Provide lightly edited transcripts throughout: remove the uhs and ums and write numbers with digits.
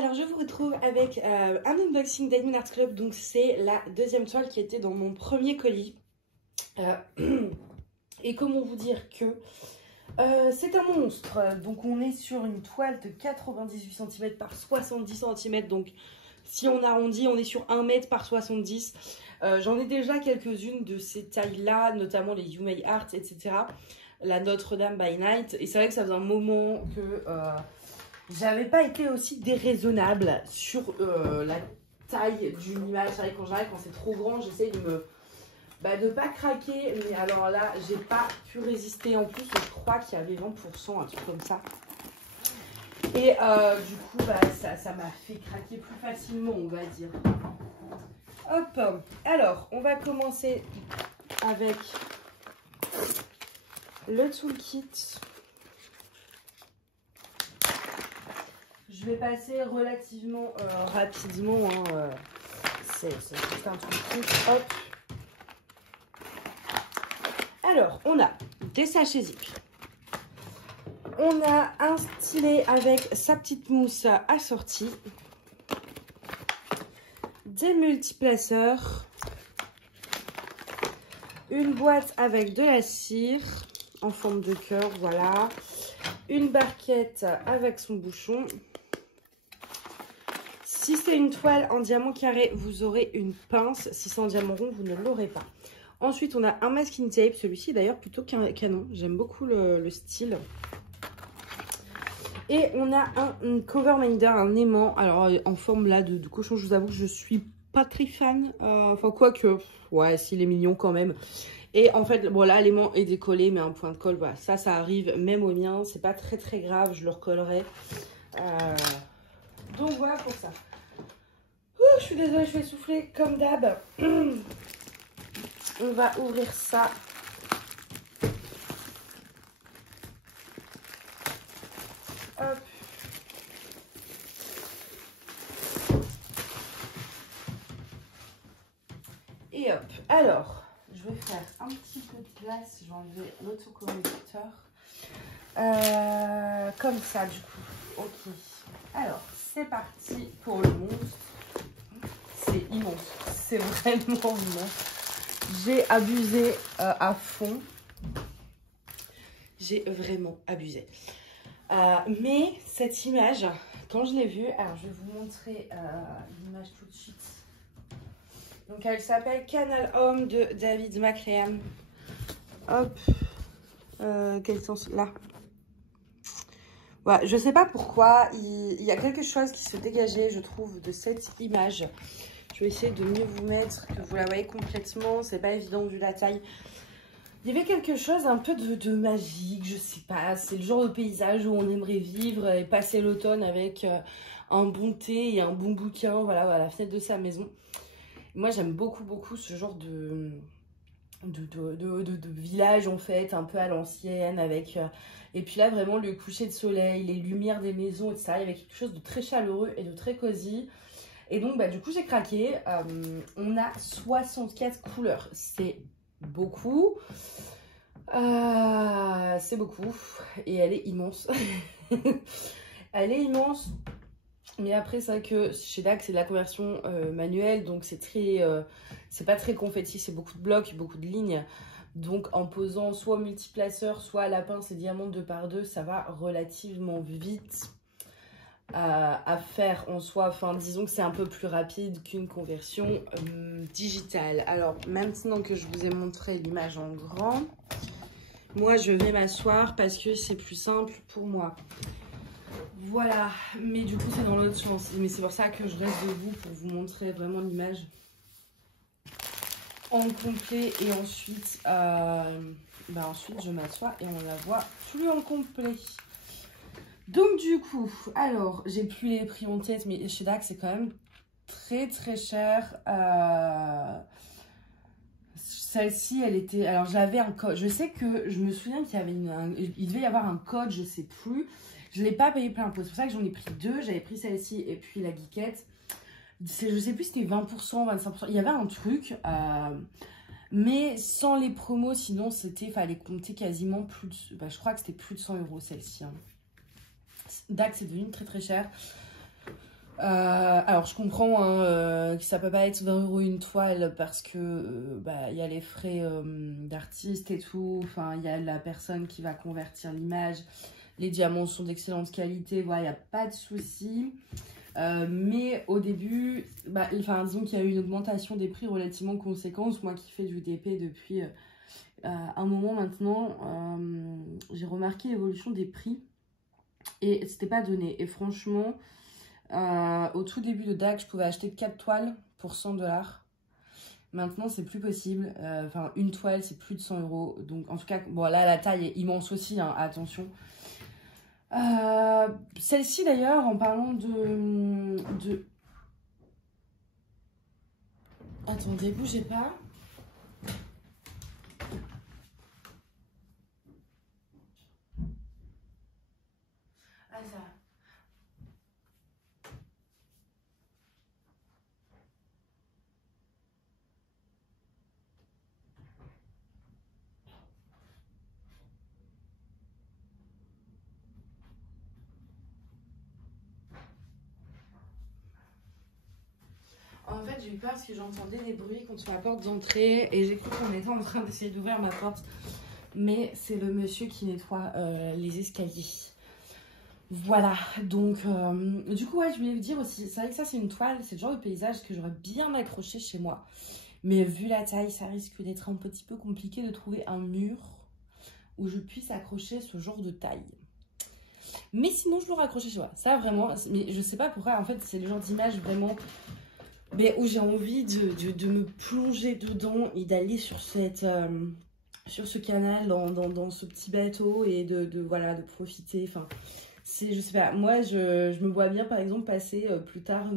alors je vous retrouve avec un unboxing d'Admin Art Club. Donc c'est la deuxième toile qui était dans mon premier colis. Et comment vous dire que c'est un monstre. Donc on est sur une toile de 98 cm par 70 cm. Donc si on arrondit, on est sur 1 mètre par 70. J'en ai déjà quelques-unes de ces tailles-là, notamment les You May Art, etc. La Notre-Dame by Night. Et c'est vrai que ça faisait un moment que j'avais pas été aussi déraisonnable sur la taille d'une image. C'est vrai que quand c'est trop grand, j'essaye de pas craquer. Mais alors là, j'ai pas pu résister. En plus, je crois qu'il y avait 20%, un truc comme ça. Et du coup, ça m'a fait craquer plus facilement, on va dire. Hop, alors, on va commencer avec le toolkit. Je vais passer relativement rapidement. C'est un toolkit. Hop. Alors, on a des sachets zip. On a un stylet avec sa petite mousse assortie. Des multiplaceurs. Une boîte avec de la cire en forme de cœur, voilà. Une barquette avec son bouchon. Si c'est une toile en diamant carré, vous aurez une pince. Si c'est en diamant rond, vous ne l'aurez pas. Ensuite, on a un masking tape. Celui-ci, d'ailleurs, plutôt canon. J'aime beaucoup le style. Et on a un cover minder, un aimant. Alors, en forme là de cochon, je vous avoue que je suis pas très fan. Enfin, quoique, ouais, s'il est mignon quand même. Et en fait, bon là, l'aimant est décollé, mais un point de colle, voilà. Ça arrive même au mien. C'est pas très grave, je le recollerai. Donc voilà pour ça. Je suis désolée, je vais souffler comme d'hab. On va ouvrir ça. Hop. Et hop. Alors, je vais faire un petit peu de place. Je vais enlever l'autocorrecteur. Comme ça, du coup. Ok. Alors, c'est parti pour le monstre. C'est immense. C'est vraiment immense. J'ai abusé à fond. J'ai vraiment abusé. Mais cette image, quand je l'ai vue, alors je vais vous montrer l'image tout de suite. Donc elle s'appelle Canal Home de David McLean. Hop. Quel sens là? Voilà, je sais pas pourquoi, il y a quelque chose qui se dégageait, je trouve, de cette image. Je vais essayer de mieux vous mettre, que vous la voyez complètement. C'est pas évident vu la taille. Il y avait quelque chose un peu de magique, je sais pas. C'est le genre de paysage où on aimerait vivre et passer l'automne avec un bon thé et un bon bouquin, voilà, à la fenêtre de sa maison. Moi, j'aime beaucoup ce genre de village, en fait, un peu à l'ancienne, avec... et puis là, vraiment, le coucher de soleil, les lumières des maisons, etc. Il y avait quelque chose de très chaleureux et de très cosy. Et donc, du coup, j'ai craqué. On a 64 couleurs. C'est beaucoup. C'est beaucoup. Et elle est immense. Elle est immense. Mais après, c'est vrai que chez DAC, c'est de la conversion manuelle. Donc, c'est pas très confetti. C'est beaucoup de blocs, beaucoup de lignes. Donc, en posant soit au multiplaceur, soit à la pince et diamant 2x2, ça va relativement vite à faire en soi. Enfin, disons que c'est un peu plus rapide qu'une conversion digitale. Alors, maintenant que je vous ai montré l'image en grand, moi, je vais m'asseoir parce que c'est plus simple pour moi. Voilà, mais du coup, c'est dans l'autre sens. Mais c'est pour ça que je reste debout pour vous montrer vraiment l'image en complet. Et ensuite, ensuite je m'assois et on la voit plus en complet. Donc du coup, alors, j'ai plus les prix en tête, mais chez DAC, c'est quand même très cher. Celle-ci, elle était... Alors, j'avais un code. Je sais que je me souviens qu'il y avait il devait y avoir un code, je sais plus. Je ne l'ai pas payé plein pot. C'est pour ça que j'en ai pris deux. J'avais pris celle-ci et puis la geekette. Je sais plus si c'était 20%, 25%. Il y avait un truc... mais sans les promos, sinon, fallait compter quasiment plus de... je crois que c'était plus de 100 € celle-ci. Hein. DAC, c'est devenu très cher. Alors je comprends hein, que ça peut pas être 20 € une toile parce que bah, y a les frais d'artiste et tout, enfin il y a la personne qui va convertir l'image, les diamants sont d'excellente qualité, voilà, il n'y a pas de souci. Mais au début, bah, disons qu'il y a eu une augmentation des prix relativement conséquente. Moi qui fais du DP depuis un moment maintenant, j'ai remarqué l'évolution des prix et c'était pas donné. Et franchement, au tout début de DAC, je pouvais acheter 4 toiles pour 100 $. Maintenant, c'est plus possible. Enfin, une toile, c'est plus de 100 €. Donc, en tout cas, bon, là, la taille est immense aussi, hein, attention. Celle-ci, d'ailleurs, en parlant de... Attendez, bougez pas. Ah, ça... En fait, j'ai eu peur parce que j'entendais des bruits contre ma porte d'entrée et j'ai cru qu'on était en train d'essayer d'ouvrir ma porte. Mais c'est le monsieur qui nettoie les escaliers. Voilà, donc du coup, ouais, je voulais vous dire aussi, c'est vrai que ça, c'est une toile, c'est le genre de paysage que j'aurais bien accroché chez moi. Mais vu la taille, ça risque d'être un petit peu compliqué de trouver un mur où je puisse accrocher ce genre de taille. Mais sinon, je l'aurais accroché chez moi. Ça, vraiment, mais je sais pas pourquoi, en fait, c'est le genre d'image vraiment... Mais où j'ai envie de me plonger dedans et d'aller sur sur ce canal, dans ce petit bateau et voilà, de profiter. Enfin, je sais pas, moi je me vois bien par exemple passer plus tard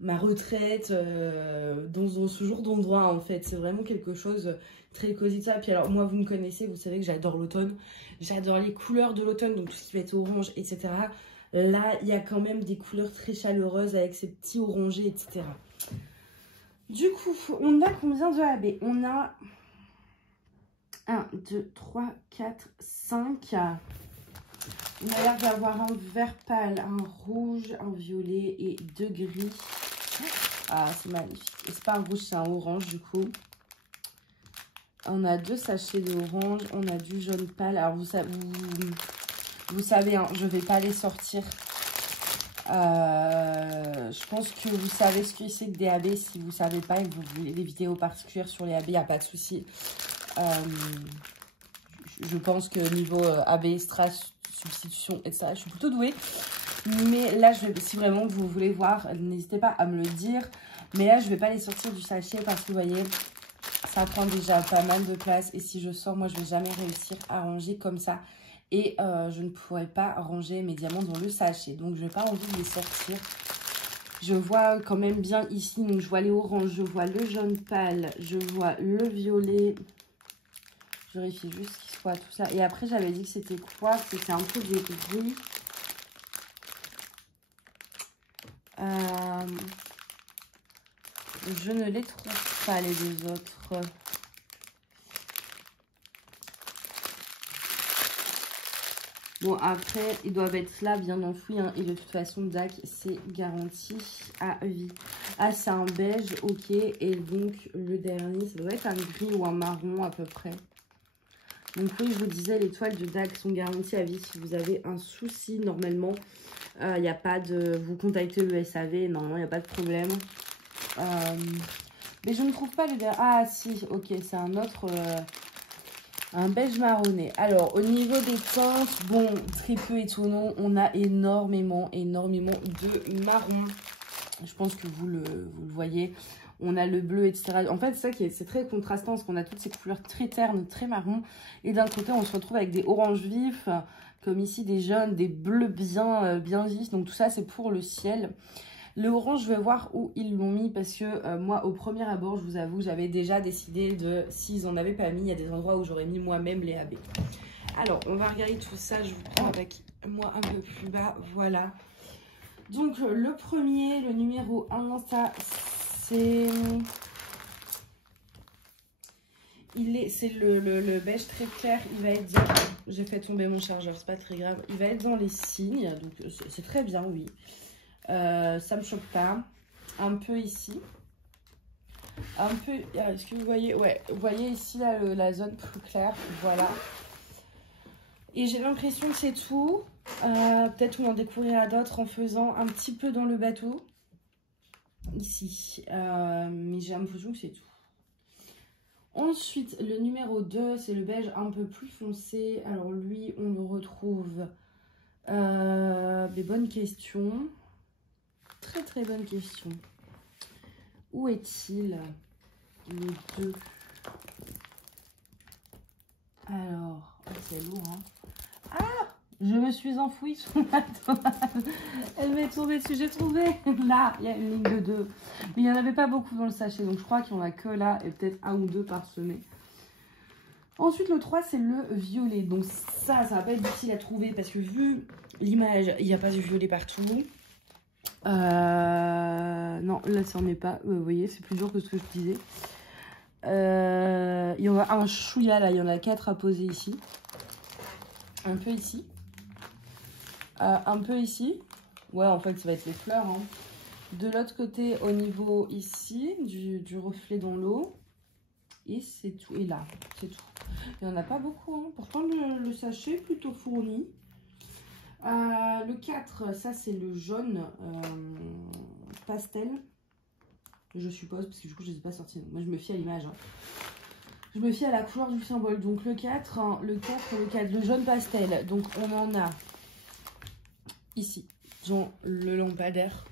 ma retraite dans ce genre d'endroit en fait. C'est vraiment quelque chose très cosy de ça. Puis alors moi vous me connaissez, vous savez que j'adore l'automne. J'adore les couleurs de l'automne, donc tout ce qui va être orange, etc. Là, il y a quand même des couleurs très chaleureuses avec ces petits orangés, etc. Du coup, on a combien de AB? On a 1, 2, 3, 4, 5. On a l'air d'avoir un vert pâle, un rouge, un violet et 2 gris. Ah, c'est magnifique. Et c'est pas un rouge, c'est un orange du coup. On a 2 sachets d'orange, on a du jaune pâle. Alors vous savez, hein, je ne vais pas les sortir. Je pense que vous savez ce que c'est que des AB. Si vous ne savez pas et que vous voulez des vidéos particulières sur les AB, il n'y a pas de souci. Je pense que niveau AB, strass, substitution, etc., je suis plutôt douée. Mais là, si vraiment vous voulez voir, n'hésitez pas à me le dire. Mais là, je ne vais pas les sortir du sachet parce que vous voyez, ça prend déjà pas mal de place. Et si je sors, moi, je ne vais jamais réussir à ranger comme ça. Et je ne pourrais pas ranger mes diamants dans le sachet. Donc, je n'ai pas envie de les sortir. Je vois quand même bien ici. Donc, je vois les oranges, je vois le jaune pâle, je vois le violet. Je vérifie juste qu'il soit tout ça. Et après, j'avais dit que c'était quoi? C'était un peu des gris. Je ne les trouve pas, les deux autres. Bon, après, ils doivent être là, bien enfouis. Hein, et de toute façon, DAC, c'est garanti à vie. Ah, c'est un beige, ok. Et donc, le dernier, ça doit être un gris ou un marron à peu près. Donc, oui, je vous disais, les toiles de DAC sont garanties à vie. Si vous avez un souci, normalement, il n'y a pas de... Vous contactez le SAV, normalement, il n'y a pas de problème. Mais je ne trouve pas le dernier. Ah, si, ok, c'est un autre... un beige marronné. Alors, au niveau des teintes, bon, très peu étonnant, on a énormément de marron. Je pense que vous le voyez. On a le bleu, etc. En fait, c'est très contrastant parce qu'on a toutes ces couleurs très ternes, très marron. Et d'un côté, on se retrouve avec des oranges vifs, comme ici des jaunes, des bleus bien vifs. Donc, tout ça, c'est pour le ciel. Le orange, je vais voir où ils l'ont mis parce que moi, au premier abord, je vous avoue, j'avais déjà décidé de, s'ils n'en avaient pas mis, il y a des endroits où j'aurais mis moi-même les AB. Alors, on va regarder tout ça. Je vous prends avec moi un peu plus bas. Voilà. Donc, le premier, le numéro 1, ça, c'est... C'est le beige très clair. Il va être dans... J'ai fait tomber mon chargeur, c'est pas très grave. Il va être dans les signes. Donc, c'est très bien, oui. Ça me choque pas. Un peu ici. Un peu, est-ce que vous voyez? Ouais, vous voyez ici là, la zone plus claire, voilà. Et j'ai l'impression que c'est tout. Peut-être on en découvrira d'autres en faisant un petit peu dans le bateau. Ici. Mais j'ai l'impression que c'est tout. Ensuite, le numéro 2, c'est le beige un peu plus foncé. Alors lui, on le retrouve... des bonnes questions. Très très bonne question. Où est-il? Les deux. Alors, c'est lourd, hein. Ah! Je me suis enfouie sous la toile. Elle m'est tombée dessus. J'ai trouvé. Là, il y a une ligne de 2. Mais il n'y en avait pas beaucoup dans le sachet. Donc, je crois qu'il n'y en a que là. Et peut-être un ou deux parsemés. Ensuite, le 3, c'est le violet. Donc, ça va pas être difficile à trouver. Parce que vu l'image, il n'y a pas du violet partout. Non, là, ça n'en est pas. Vous voyez, c'est plus dur que ce que je disais. Il y en a un chouïa là. Il y en a 4 à poser ici. Un peu ici. Un peu ici. Ouais, en fait, ça va être les fleurs. Hein. De l'autre côté, au niveau ici, du reflet dans l'eau. Et c'est tout. Et là, c'est tout. Il n'y en a pas beaucoup. Hein. Pourtant, le sachet est plutôt fourni. Le 4, ça, c'est le jaune pastel. Je suppose, parce que du coup, je ne les ai pas sortis. Moi, je me fie à l'image. Hein. Je me fie à la couleur du symbole. Donc, le 4, hein, le 4, le jaune pastel. Donc, on en a... ici, dans le lampadaire.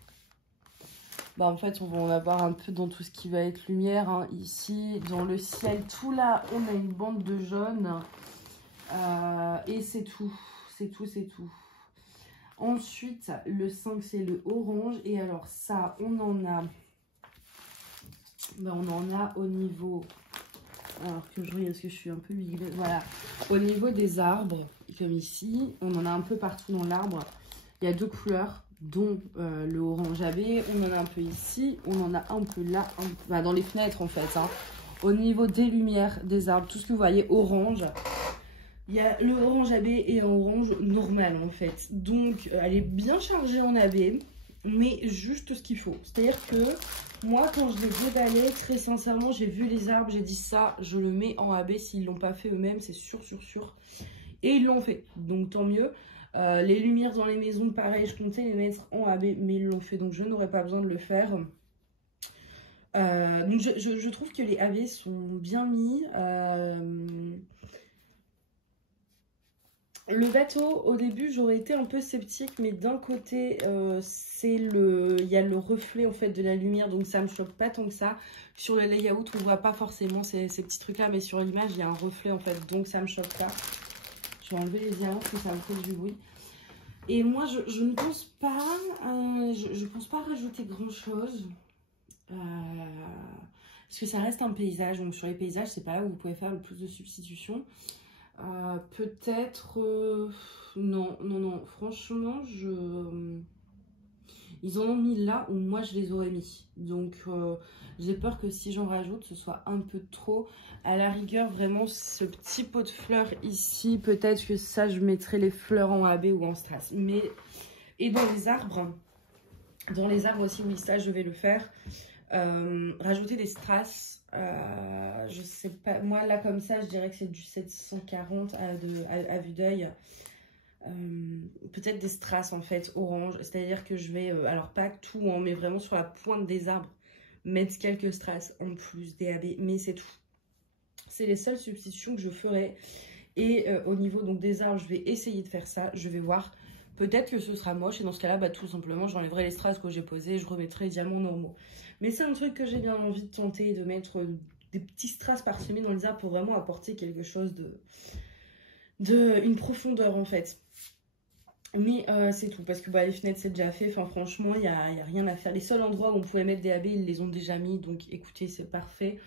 Bah, en fait, on va en avoir un peu dans tout ce qui va être lumière. Hein. Ici, dans le ciel, tout là, on a une bande de jaune. Et c'est tout. C'est tout, c'est tout. Ensuite, le 5, c'est le orange. Et alors, ça, on en a... Bah, on en a au niveau... Alors que je regarde, parce que je suis un peu huilée. Voilà. Au niveau des arbres, comme ici, on en a un peu partout dans l'arbre. Il y a 2 couleurs, dont le orange AB. On en a un peu ici, on en a un peu là, bah, dans les fenêtres en fait. Hein. Au niveau des lumières, des arbres, tout ce que vous voyez orange, il y a le orange AB et un orange normal en fait. Donc elle est bien chargée en AB, mais juste ce qu'il faut. C'est-à-dire que moi, quand je l'ai déballé, très sincèrement, j'ai vu les arbres, j'ai dit ça, je le mets en AB. S'ils ne l'ont pas fait eux-mêmes, c'est sûr. Et ils l'ont fait, donc tant mieux. Les lumières dans les maisons, pareil, je comptais les mettre en AB, mais ils l'ont fait, donc je n'aurais pas besoin de le faire. Donc je trouve que les AB sont bien mis. Le bateau, au début, j'aurais été un peu sceptique, mais d'un côté, il y a le reflet en fait de la lumière, donc ça me choque pas tant que ça. Sur le layout, on voit pas forcément ces petits trucs-là, mais sur l'image, il y a un reflet en fait, donc ça me choque pas. Je vais enlever les diamants parce que ça me fait du bruit. Et moi, je ne pense pas, je pense pas rajouter grand chose. Parce que ça reste un paysage. Donc sur les paysages, c'est pas là où vous pouvez faire le plus de substitutions. Peut-être... non. Franchement, ils en ont mis là où moi je les aurais mis. Donc j'ai peur que si j'en rajoute, ce soit un peu trop. À la rigueur, vraiment, ce petit pot de fleurs ici, peut-être que ça, je mettrai les fleurs en AB ou en strass. Mais... Et dans les arbres aussi, oui, ça, je vais le faire. Rajouter des strass, je sais pas. Moi, là, comme ça, je dirais que c'est du 740 à vue d'œil. Peut-être des strass en fait orange, c'est à dire que je vais alors pas tout hein, mais vraiment sur la pointe des arbres mettre quelques strass en plus des AB, mais c'est tout. C'est les seules substitutions que je ferai. Et au niveau donc des arbres, je vais essayer de faire ça, je vais voir. Peut-être que ce sera moche et dans ce cas là bah, tout simplement j'enlèverai les strass que j'ai posés, je remettrai les diamants normaux. Mais c'est un truc que j'ai bien envie de tenter, de mettre des petits strass parsemés dans les arbres pour vraiment apporter quelque chose une profondeur en fait. Mais c'est tout, parce que bah, les fenêtres c'est déjà fait, enfin franchement il n'y a rien à faire. Les seuls endroits où on pouvait mettre des AB, ils les ont déjà mis, donc écoutez c'est parfait.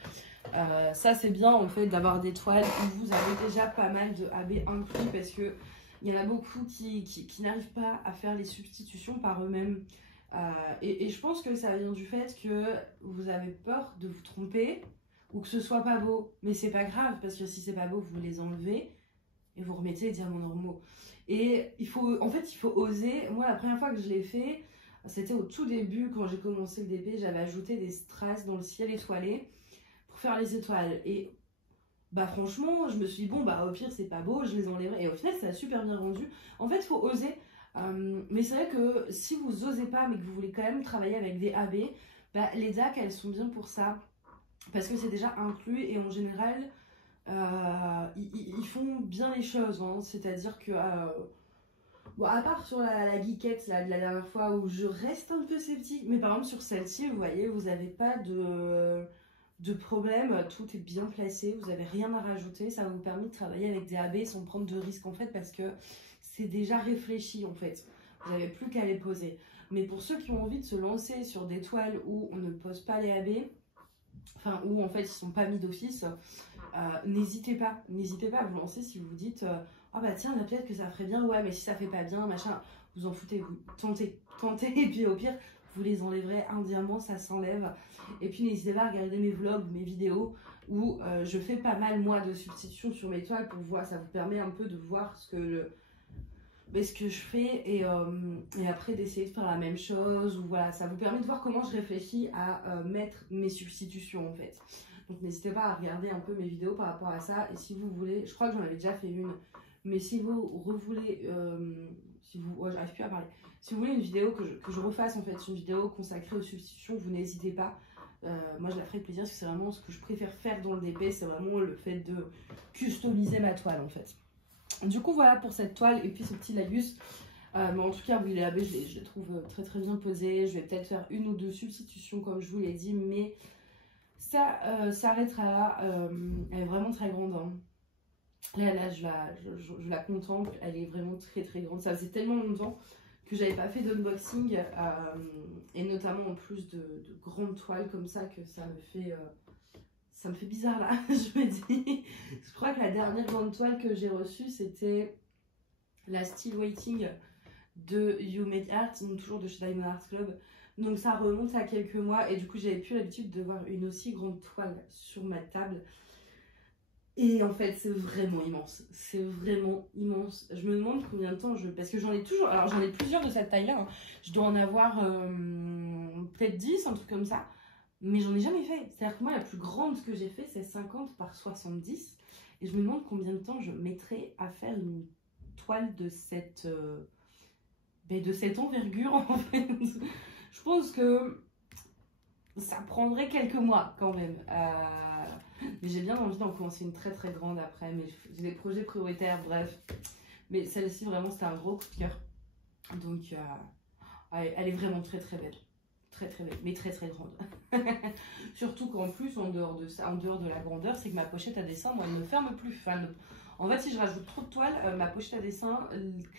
Ça c'est bien en fait d'avoir des toiles où vous avez déjà pas mal de AB inclus, parce que il y en a beaucoup qui n'arrivent pas à faire les substitutions par eux-mêmes. Et je pense que ça vient du fait que vous avez peur de vous tromper ou que ce soit pas beau, mais c'est pas grave, parce que si c'est pas beau vous les enlevez et vous remettez les diamants normaux. Et en fait, il faut oser. Moi, la première fois que je l'ai fait, C'était au tout début, quand j'ai commencé le DP, j'avais ajouté des strass dans le ciel étoilé pour faire les étoiles. Et bah franchement, je me suis dit, bon, bah au pire, c'est pas beau, je les enlèverai. Et au final, ça a super bien rendu. En fait, il faut oser. Mais c'est vrai que si vous osez pas, mais que vous voulez quand même travailler avec des AB, bah, les DAC, elles sont bien pour ça. Parce que c'est déjà inclus et en général, ils font bien les choses. Hein. C'est-à-dire que, bon, à part sur la geekette là, de la dernière fois où je reste un peu sceptique, mais par exemple sur celle-ci, vous voyez, vous n'avez pas de problème, tout est bien placé, vous n'avez rien à rajouter. Ça vous permet de travailler avec des AB sans prendre de risques en fait, parce que c'est déjà réfléchi en fait. Vous n'avez plus qu'à les poser. Mais pour ceux qui ont envie de se lancer sur des toiles où on ne pose pas les AB, enfin où en fait ils sont pas mis d'office, n'hésitez pas à vous lancer si vous vous dites ah bah tiens là peut-être que ça ferait bien, ouais mais si ça fait pas bien machin, vous en foutez, vous tentez et puis au pire vous les enlèverez, un diamant ça s'enlève. Et puis n'hésitez pas à regarder mes vlogs, mes vidéos où je fais pas mal moi de substitutions sur mes toiles pour voir, ça vous permet un peu de voir ce que je fais et après d'essayer de faire la même chose, ou voilà, ça vous permet de voir comment je réfléchis à mettre mes substitutions en fait. Donc n'hésitez pas à regarder un peu mes vidéos par rapport à ça, et si vous voulez, je crois que j'en avais déjà fait une, mais si vous revoulez, j'arrive plus à parler, si vous voulez une vidéo que je refasse en fait, une vidéo consacrée aux substitutions, vous n'hésitez pas. Moi je la ferai avec plaisir parce que c'est vraiment ce que je préfère faire dans le DP, c'est vraiment le fait de customiser ma toile en fait. Du coup voilà pour cette toile et puis ce petit lagus. Mais en tout cas oui, les AB je les trouve très très bien posés. Je vais peut-être faire une ou deux substitutions comme je vous l'ai dit, mais ça s'arrêtera là. Elle est vraiment très grande. Hein. Là je la contemple, elle est vraiment très très grande. Ça faisait tellement longtemps que j'avais pas fait d'unboxing et notamment en plus de grandes toiles comme ça, que ça me fait bizarre là. Je me dis, je crois que la dernière grande toile que j'ai reçue c'était la Still Waiting de You Make Art, donc toujours de chez Diamond Art Club. Donc ça remonte à quelques mois et du coup j'avais plus l'habitude de voir une aussi grande toile sur ma table. Et en fait, c'est vraiment immense. C'est vraiment immense. Je me demande combien de temps parce que j'en ai toujours... Alors, j'en ai plusieurs de cette taille-là. Hein. Je dois en avoir peut-être 10, un truc comme ça. Mais j'en ai jamais fait. C'est-à-dire que moi, la plus grande que j'ai fait, c'est 50 par 70. Et je me demande combien de temps je mettrais à faire une toile de cette envergure, en fait. Je pense que ça prendrait quelques mois, quand même. Mais j'ai bien envie d'en commencer une très très grande après, mais j'ai des projets prioritaires, bref. Mais celle-ci, vraiment, c'était un gros coup de cœur. Donc, elle est vraiment très très belle. Très très belle, mais très très grande. Surtout qu'en plus, en dehors de ça, en dehors de la grandeur, c'est que ma pochette à dessin, moi, elle ne ferme plus. Enfin, en fait, si je rajoute trop de toile, ma pochette à dessin,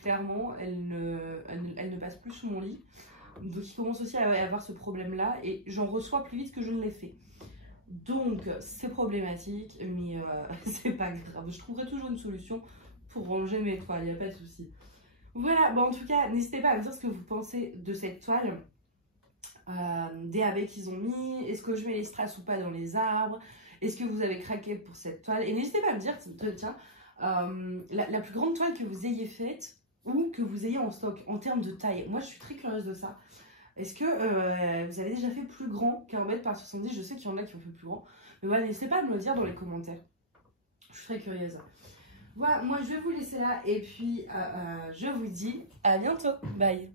clairement, elle ne passe plus sous mon lit. Donc, il commence aussi à avoir ce problème-là, et j'en reçois plus vite que je ne l'ai fait. Donc c'est problématique, mais c'est pas grave, je trouverai toujours une solution pour ranger mes toiles, il n'y a pas de souci. Voilà, bon, en tout cas, n'hésitez pas à me dire ce que vous pensez de cette toile, des AB qu'ils ont mis, est-ce que je mets les strass ou pas dans les arbres, est-ce que vous avez craqué pour cette toile, et n'hésitez pas à me dire, tiens, la plus grande toile que vous ayez faite ou que vous ayez en stock en termes de taille. Moi je suis très curieuse de ça. Est-ce que vous avez déjà fait plus grand qu'1 mètre par 70? Je sais qu'il y en a qui ont fait plus grand. Mais voilà, n'hésitez pas à me le dire dans les commentaires. Je suis très curieuse. Voilà, moi je vais vous laisser là. Et puis je vous dis à bientôt. Bye.